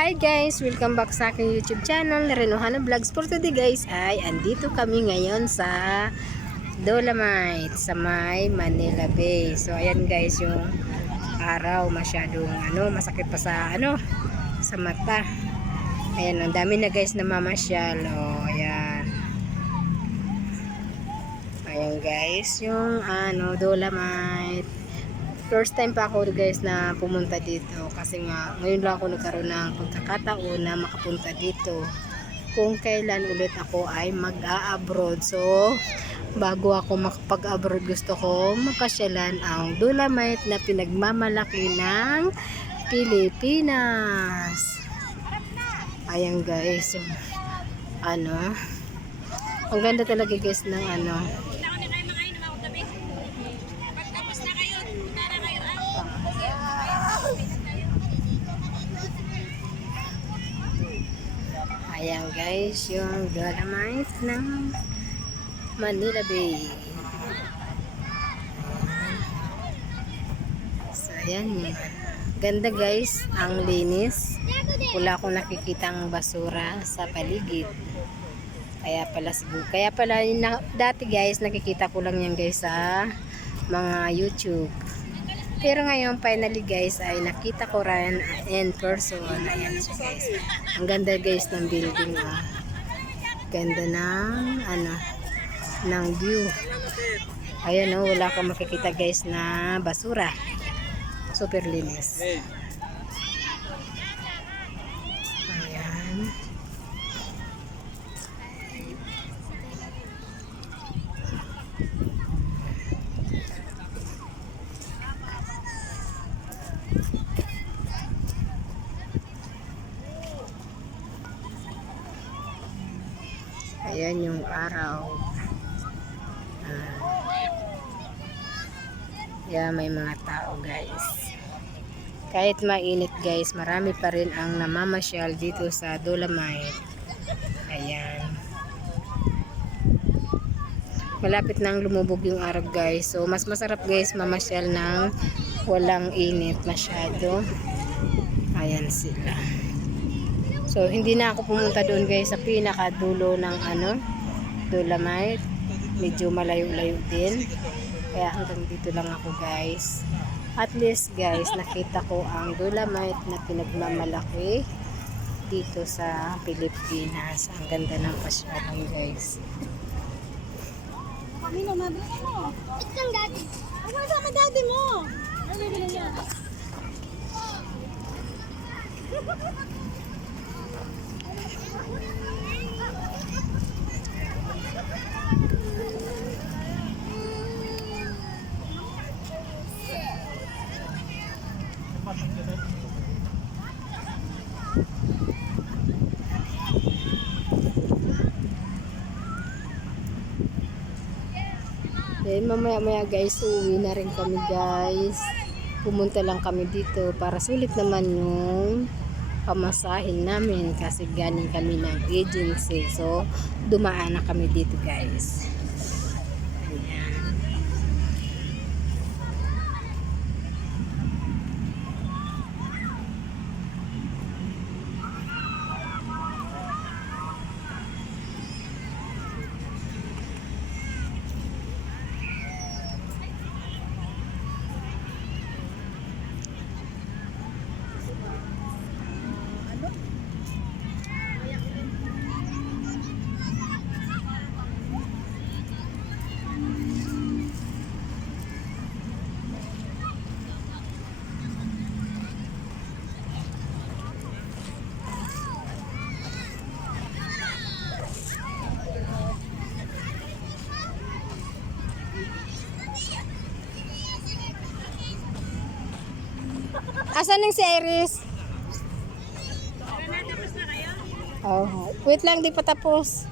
Hi guys! Welcome back sa aking YouTube channel, Renohana Vlogs. For today guys ay andito kami ngayon sa Dolomite sa may Manila Bay. So ayan guys, yung araw masyadong masakit pa sa sa mata. Ayan, ang dami na guys na mamasyal. Oh, ayan. Ayan guys, yung Dolomite. First time pa ako guys na pumunta dito kasi nga ngayon lang ako nagkaroon ng pagkakataon na makapunta dito. Kung kailan ulit ako ay mag-a-abroad. So, bago ako makapag-abroad gusto ko mapasyalan ang Dolomite na pinagmamalaki ng Pilipinas. Ayan guys, yung ang ganda talaga guys ng ayan guys, yung Dolomite ng Manila Bay. So ayan, ganda guys, ang linis. Wala akong nakikitang basura sa paligid. Kaya pala dati guys nakikita ko lang yan guys sa mga YouTube. Pero ngayon finally guys ay nakita ko rin in person. Ayan siya guys. Ang ganda guys ng building. Oh. Ganda ng ng view. Ayan oh, wala kang makikita guys na basura. Super linis. Ayan. Ayan yung araw. Yeah, may mga tao guys. Kahit mainit guys, marami pa rin ang namamasyal dito sa Dolomite. Ayan. Malapit nang lumubog yung araw guys. So mas masarap guys mamasyal ng walang init masyado. Ayan sila. So, hindi na ako pumunta doon guys sa pinakadulo ng Dolomite. Medyo malayo-layo din. Kaya hanggang dito lang ako guys. At least guys, nakita ko ang Dolomite na pinagmamalaki dito sa Pilipinas. Ang ganda ng pasyalan guys. Kami na, mabili mo. Ito ang daddy. Ano sama daddy mo? Ano bili niya? Then mamaya guys, uwi na rin kami guys. Pumunta lang kami dito para sulit naman yung pamasahin namin kasi galing kami ng agency. So, dumaan na kami dito guys. Ayan. Asan yung si Iris? Oh, wait lang, di pa tapos.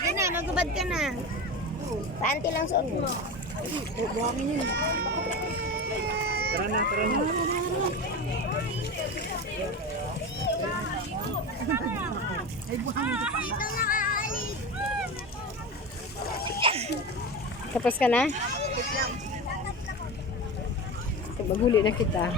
Sige na, magubad ka na. Panty lang suot mo. Tara na, tara na. Tapos ka na? Maghuli na kita.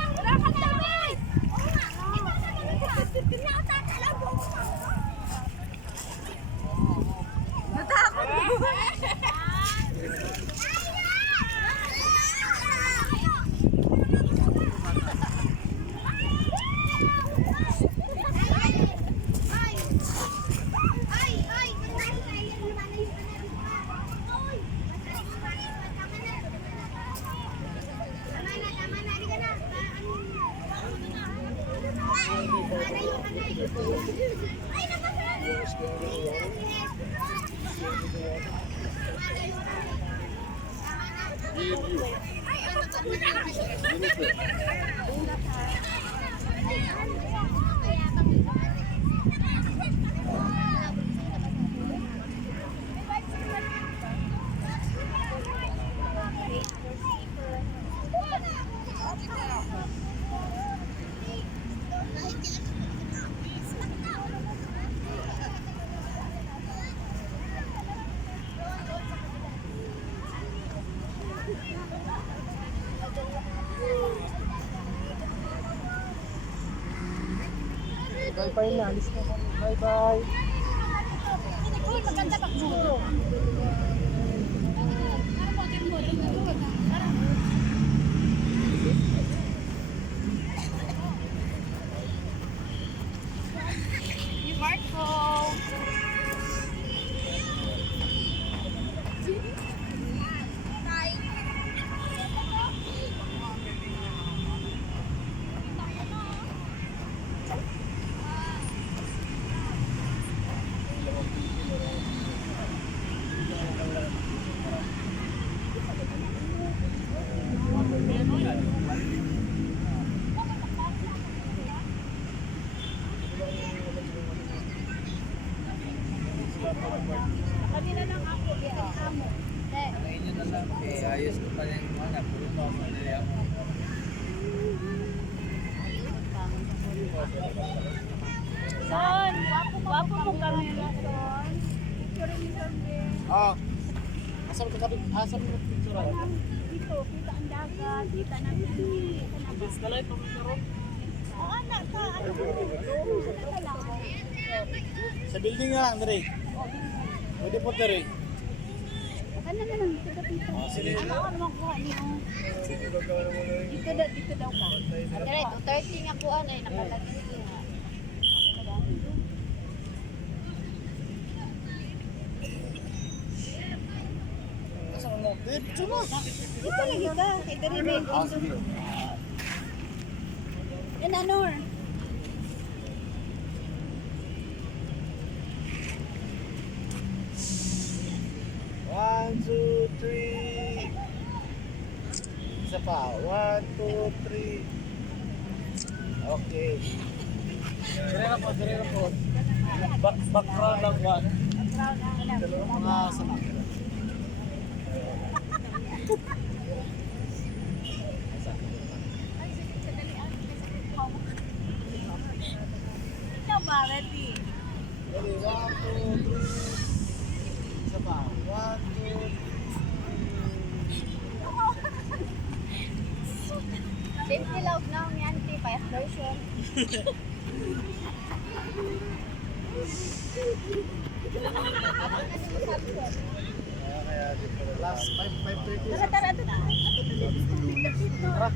Bye-bye na, alis na kami. Bye-bye. Maganda pagbulo. Kanina lang ako, bilang amo. Ngayon na lang. Ayos ko pa yung mga puro pa ako nila. Son, wapo mo kami na son. Picture ni son. Ah. Asam ka kami, asam mo picture. Dito, kita ang dagat, kita namin. Bis kalay pa mo. Oh, anak ka, ano mo? Sa lang. Sa building nga lang dire. Pwede po dire. Ano na lang, dito dito. Sige. Ano ka naman kuha niyo? Dito daw ka. Dire, 230 nga kuha na, napalagi niya. Asam mo? Picture mo. Dito lagi ka, kay dire may Sige. yan ano? One, two, three. Isa pa. 1, 2, 3. Okay. Dire po, dire po. Background lang ba? Dalawang mga sama. Ikaw ba, ready? Ready, 1, 2, 3. Isa pa. 1, 2, 3. Safety log na ang yan, P5 version. Kaya dito. Last 5:30. Tara, tara, tara. Tara.